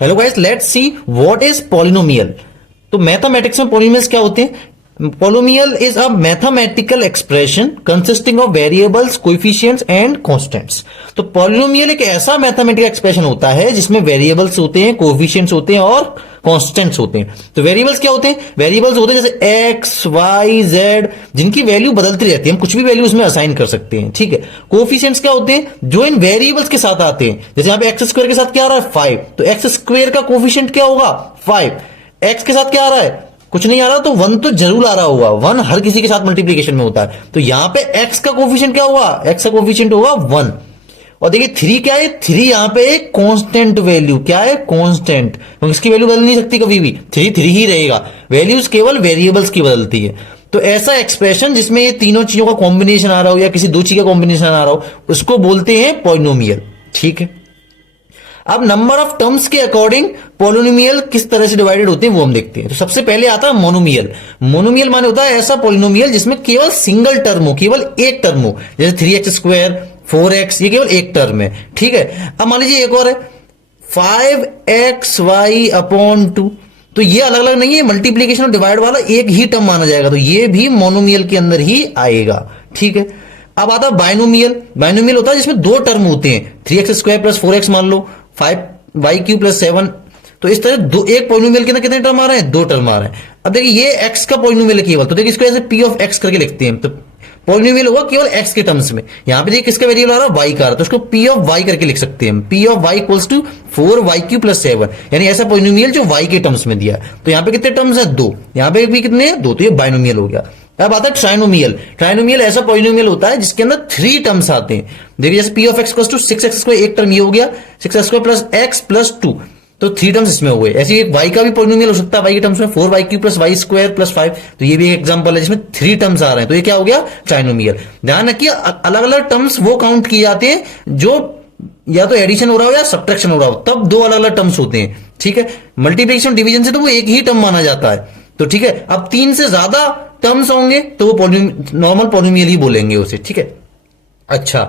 Hello guys, let's see what is polynomial. तो mathematics में polynomials क्या होते हैं? Polynomial is a mathematical expression consisting of variables, coefficients and constants. तो polynomial एक ऐसा मैथमेटिकल एक्सप्रेशन होता है जिसमें वेरिएबल्स होते हैं, कोएफिशिएंट्स होते हैं और कांस्टेंट्स होते हैं। तो वेरिएबल्स क्या होते हैं? वेरिएबल्स होते हैं जैसे एक्स, वाई, जेड, जिनकी वैल्यू बदलती रहती है, हम कुछ भी वैल्यू उसमें असाइन कर सकते हैं। ठीक है। कोएफिशिएंट्स क्या होते हैं? जो इन वेरिएबल्स के साथ आते हैं। जैसे यहां पे एक्स स्क्वायर के साथ क्या आ रहा है? 5। तो एक्स स्क्वायर का कोएफिशिएंट क्या होगा? 5। एक्स के साथ क्या आ रहा है? कुछ नहीं आ रहा, तो 1 तो जरूर आ रहा होगा। 1 हर किसी के साथ मल्टीप्लीकेशन में होता है। तो यहां पे x का कोफिशिएंट क्या होगा? x का कोफिशिएंट होगा 1। और देखिए 3 क्या है? 3 यहां पे एक कांस्टेंट वैल्यू। क्या है? कांस्टेंट। तो इसकी वैल्यू बदल नहीं सकती कभी भी। 3 3 ही रहेगा। वैल्यूज केवल वेरिएबल्स की बदलती है। तो ऐसा एक्सप्रेशन जिसमें ये तीनों चीजों का कॉम्बिनेशन आ रहा हो या किसी दो चीज का कॉम्बिनेशन आ रहा हो, उसको बोलते हैं पॉलिनोमियल। ठीक है। अब नंबर ऑफ टर्म्स के अकॉर्डिंग पॉलिनोमियल किस तरह से डिवाइडेड होते हैं वो हम देखते हैं। तो सबसे पहले आता है मोनोमियल। मोनोमियल माने होता है ऐसा पॉलिनोमियल जिसमें केवल सिंगल टर्म हो, केवल एक टर्म हो। जैसे 3x स्क्वायर, 4x, ये केवल एक टर्म है। ठीक है। अब मान लीजिए एक और है 5xy अपॉन 2। तो ये अलग अलग नहीं है, मल्टीप्लीकेशन और डिवाइड वाला एक ही टर्म माना जाएगा। तो ये भी मोनोमियल के अंदर ही आएगा। ठीक है। अब आता है बाइनोमियल। बाइनोमियल होता है जिसमें दो टर्म होते हैं। 3x स्क्वायर प्लस 4x मान लो, 5y³ प्लस 7। तो इस तरह दो, एक पॉलिनोमियल के अंदर कितने टर्म आ रहे हैं? दो टर्म आ रहे हैं। अब देखिए ये x का पॉलिनोमियल है केवल, तो देखिए इसको ऐसे p ऑफ x करके लिखते हैं। तो पॉलिनोमियल होगा केवल x के टर्म्स में। यहां पे देखिए किसका वेरिएबल आ रहा है? y का आ रहा है, तो उसको p ऑफ y करके लिख सकते हैं। p of y equals to 4y³ plus 7, यानी ऐसा पॉलिनोमियल जो y के टर्म्स में दिया है। तो यहां पे कितने टर्म्स है? दो। यहां पे भी कितने हैं? दो। तो ये बाइनोमियल हो गया। अब आता है ट्राइनोमियल। ट्राइनोमियल ऐसा पॉलिनोमियल होता है जिसके अंदर 3 टर्म्स आते हैं। देखिए जैसे p of x equals to 6x square, एक टर्म ये हो गया 6x square plus x plus 2। तो 3 टर्म्स इसमें हो गए। ऐसे एक y का भी पॉलिनोमियल हो सकता है, y के टर्म्स में 4y³ plus y square plus 5। तो ये भी एक एग्जांपल है जिसमें 3 टर्म्स आ रहे हैं। तो ये क्या हो गया? ट्राइनोमियल। ध्यान रखिए अलग अलग टर्म्स वो काउंट किए जाते हैं जो या तो एडिशन हो रहा हो या सब्ट्रैक्शन हो रहा हो, तब दो अलग अलग टर्म्स होते हैं। ठीक है। मल्टीप्लिकेशन डिवीजन से तो वो एक ही टर्म माना जाता है। तो ठीक है। अब 3 से ज्यादा टर्म्स होंगे तो वो नॉर्मल पॉलिनोमियल ही बोलेंगे उसे। ठीक है। अच्छा,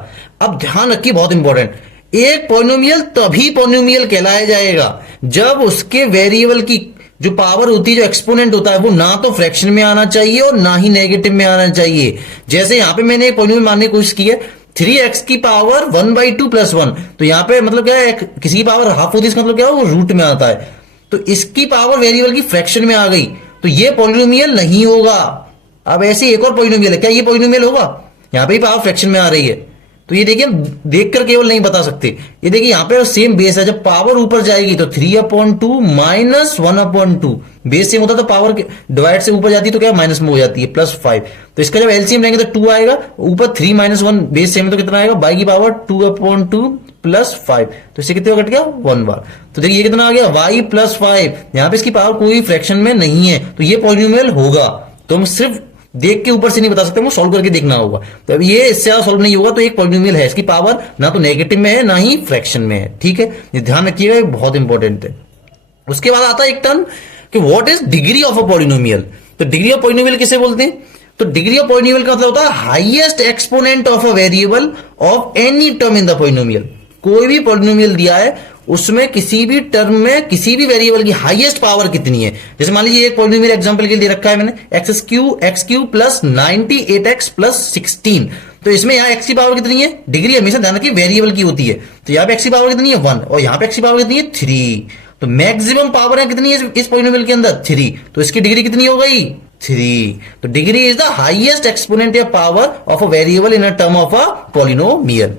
अब ध्यान रखिए बहुत इंपॉर्टेंट, एक पॉलिनोमियल तभी पॉलिनोमियल कहलाया जाएगा जब उसके वेरिएबल की जो पावर होती है, जो एक्सपोनेंट होता है, वो ना तो फ्रैक्शन में आना चाहिए और ना ही नेगेटिव में आना चाहिए। जैसे यहां पे मैंने एक पॉलिनोमियल मानने की कोशिश की है 3x की पावर 1/2 प्लस 1। तो यहां पे मतलब क्या है? किसी की पावर हाफ होती है, इसका मतलब क्या है? वो रूट में आता है। तो इसकी पावर वेरिएबल की फ्रैक्शन में आ गई, तो ये पॉलिनोमियल नहीं होगा। अब ऐसे एक और पॉलिनोमियल है, क्या ये पॉलिनोमियल होगा? यहां पे ही पावर फ्रैक्शन में आ रही है। तो ये देखिए देखकर केवल नहीं बता सकते। ये देखिए यहां पे सेम बेस है, जब पावर ऊपर जाएगी तो 3/2 माइनस 1/2। बेस सेम होता तो पावर डिवाइड से ऊपर जाती तो क्या माइनस में हो जाती है, प्लस 5। तो इसका जब एलसीएम लेंगे तो 2 आएगा, ऊपर 3 माइनस 1, बेस सेम है तो कितना आएगा? बाई की पावर 2/2 प्लस 5। तो इससे कितने कट गया? 1 बार। तो देखिए ये कितना आ गया? y plus 5। यहां पे इसकी पावर कोई फ्रैक्शन में नहीं है, तो ये पॉलिनोमियल होगा। तो हम सिर्फ देख के ऊपर से नहीं बता सकते, वो सॉल्व करके देखना होगा। तो अब ये इससे ज्यादा सॉल्व नहीं होगा। तो एक पॉलिनोमियल है, इसकी पावर ना तो नेगेटिव में है ना ही फ्रैक्शन में है। ठीक है। ये ध्यान रखिएगा, ये बहुत इंपॉर्टेंट है। उसके बाद आता है एक टर्म कि what is degree of a polynomial. तो डिग्री ऑफ पॉलिनोमियल किसे बोलते हैं? तो डिग्री ऑफ पॉलिनोमियल का मतलब होता है highest exponent of a variable of any term in the polynomial. कोई भी पॉलिनोमियल दिया है उसमें किसी भी टर्म में किसी भी वेरिएबल की हाईएस्ट पावर कितनी है। जैसे मान लीजिए एक पॉलिनोमियल एग्जांपल के लिए रखा है मैंने x³ प्लस 98x प्लस 16। तो इसमें यहां x की पावर कितनी है? डिग्री हमेशा ध्यान रखिए वेरिएबल की होती है। तो यहां पे x की पावर कितनी है? 1, और यहां पे x की पावर कितनी है? 3। तो मैक्सिमम पावर है कितनी है इस पॉलिनोमियल के अंदर? 3। तो इसकी डिग्री कितनी हो गई? 3। तो degree is the highest exponent या power of a variable in a term of a polynomial.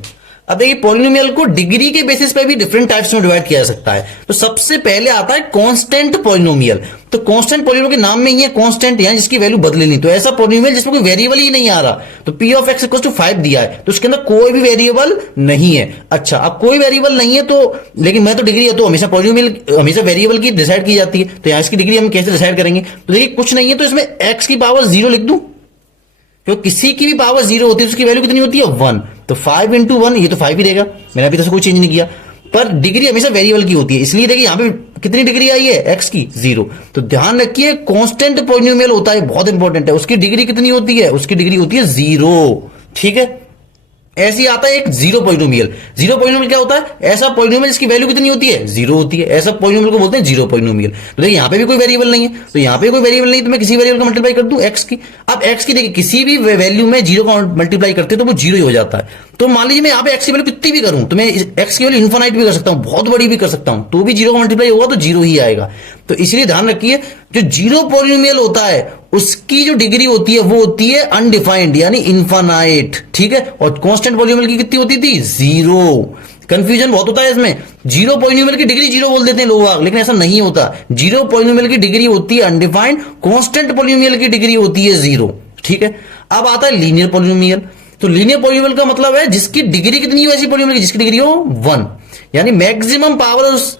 अब देखिए पॉलिनोमियल को डिग्री के बेसिस पे भी डिफरेंट टाइप्स में डिवाइड किया जा सकता है। तो सबसे पहले आता है कांस्टेंट पॉलिनोमियल। तो कांस्टेंट पॉलिनोमियल के नाम में ही है कांस्टेंट, यानी जिसकी वैल्यू बदले नहीं। तो ऐसा पॉलिनोमियल जिसमें कोई वेरिएबल ही नहीं आ रहा। तो p of x equals to 5 दिया है, तो उसके अंदर कोई भी वेरिएबल नहीं है। अच्छा, अब कोई वेरिएबल नहीं है तो, लेकिन मैं तो डिग्री है तो हमेशा पॉलिनोमियल हमेशा वेरिएबल की डिसाइड की जाती है। तो यहां इसकी डिग्री हम कैसे डिसाइड करेंगे? तो देखिए कुछ नहीं है तो इसमें x की पावर 0 लिख दूं, क्योंकि किसी की भी पावर 0 होती है उसकी वैल्यू कितनी होती है? 1। तो 5 × 1, ये तो 5 ही देगा। मैंने अभी तक कोई चेंज नहीं किया, पर डिग्री हमेशा वेरिएबल की होती है। इसलिए देखिए यहां पे कितनी डिग्री आई है? x की 0। तो ध्यान रखिए कांस्टेंट पॉलिनोमियल होता है, बहुत इंपॉर्टेंट है। उसकी डिग्री कितनी होती है? उसकी डिग्री होती है 0। ठीक है। ऐसे ही आता है एक जीरो पॉलिनोमियल। जीरो पॉलिनोमियल क्या होता है? ऐसा पॉलिनोमियल जिसकी वैल्यू कितनी होती है? जीरो होती है, ऐसा पॉलिनोमियल को बोलते हैं जीरो पॉलिनोमियल। तो देखिए यहाँ पे भी कोई वेरिएबल नहीं है, तो यहाँ पे कोई वेरिएबल नहीं, तो मैं किसी वेरिएबल का मल्टीप्लाई कर दूं एक्स की। अब एक्स की देखिए किसी भी वैल्यू में जीरो का मल्टीप्लाई करते हैं तो वो जीरो ही हो जाता है। तो मान लीजिए मैं यहाँ पे एक्स की वैल्यू कितनी भी करूं, तो मैं एक्स की वैल्यू इन्फानाइट भी कर सकता हूं, बहुत बड़ी भी कर सकता हूं, तो भी जीरो का मल्टीप्लाई होगा तो जीरो ही आएगा। तो इसलिए ध्यान रखिए, जो जीरो पॉलिनोमियल होता है उसकी जो डिग्री होती है वो होती है अनडिफाइंड यानी इन्फानाइट, ठीक है। और कांस्टेंट पॉलिनोमियल की कितनी होती थी? जीरो। कंफ्यूजन बहुत होता है इसमें, जीरो पॉलिनोमियल की डिग्री जीरो बोल देते हैं लोग, लेकिन ऐसा नहीं होता। जीरो पॉलिनोमियल की डिग्री होती है अनडिफाइंड, कांस्टेंट पॉलिनोमियल की डिग्री होती है जीरो, ठीक है। अब आता है लीनियर पॉलिनोमियल। तो लीनियर पॉलिनोमियल का मतलब है जिसकी डिग्री कितनी हो, ऐसी पॉलिनोमियल जिसकी डिग्री हो वन, यानी मैक्सिमम पावर उस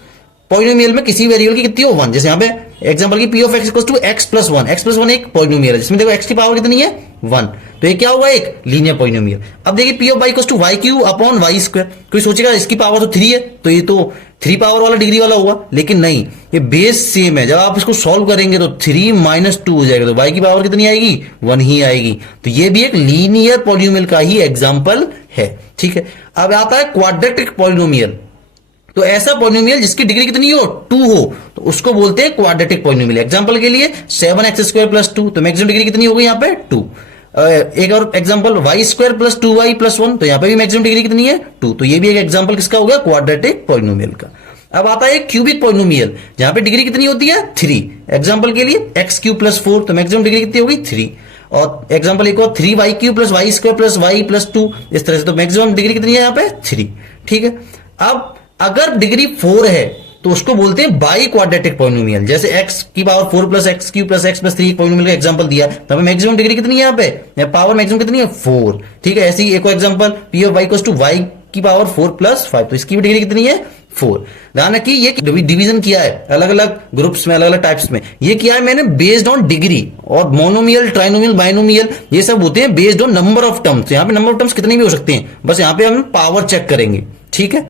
पॉलिनोमियल में किसी वेरिएबल की कितनी हो वन। जैसे यहां पे एग्जांपल की P of X equals to X plus one, X plus one एक पॉलिनोमियल है जिसमें देखो एक्स की पावर कितनी है? वन, तो ये क्या होगा? एक लीनियर पॉलिनोमियल। अब देखिए P of Y equals to Y cube upon Y square. कोई सोचेगा इसकी पावर तो थ्री है, तो ये तो थ्री पावर वाला डिग्री वाला हुआ, लेकिन नहीं, ये बेस सेम है। जब आप इसको सॉल्व करेंगे तो थ्री माइनस टू हो जाएगा, तो वाई की पावर कितनी आएगी? वन ही आएगी। तो ये भी एक लीनियर पॉलिनोमियल का ही एग्जाम्पल है, ठीक है। अब आता है क्वाड्रेटिक पॉलिनोमियल। तो ऐसा पॉलिनोमियल जिसकी डिग्री कितनी हो? टू हो, तो उसको बोलते हैं क्वाड्रेटिक पॉलिनोमियल। एग्जांपल के लिए 7x² प्लस टू, तो मैक्सिमम डिग्री कितनी हो गई यहाँ पे? टू। एक और example y² plus 2y plus one, तो यहाँ पे भी मैक्सिमम डिग्री कितनी है? टू। तो ये भी एक एग्जांपल किसका हो गया? क्वाड्रेटिक पॉलिनोमियल का। अब आता है क्यूबिक पॉलिनोमियल, जहां पे डिग्री कितनी होती है? थ्री। एग्जांपल के लिए x³ प्लस फोर, तो मैक्सिमम डिग्री कितनी होगी? थ्री। और एग्जांपल एक और 3y³ plus y² plus y plus two, इस तरह से, तो मैक्सिमम डिग्री कितनी है यहाँ पे? थ्री, ठीक है। अब अगर डिग्री फोर है तो उसको बोलते हैं बाई क्वाड्रेटिक पॉलिनोमियल। जैसे एक्स की power four plus x Q plus x plus three polynomial का एग्जांपल दिया, तब मैक्सिमम डिग्री कितनी है यहाँ पे? पावर मैक्सिमम कितनी है? फोर, ठीक है। ऐसे ही एक और example P of Y equals to Y की पावर फोर प्लस फाइव, तो इसकी भी डिग्री कितनी है? फोर। ध्यान रखिए ये डिवीजन किया है अलग अलग ग्रुप्स में, अलग अलग टाइप्स में, ये किया है मैंने बेस्ड ऑन डिग्री। और मोनोमियल, ट्राइनोमियल, बाइनोमियल ये सब होते हैं based on number of terms. यहाँ पे नंबर ऑफ टर्म्स कितने भी हो सकते हैं, बस यहाँ पे हम पावर चेक करेंगे, ठीक है।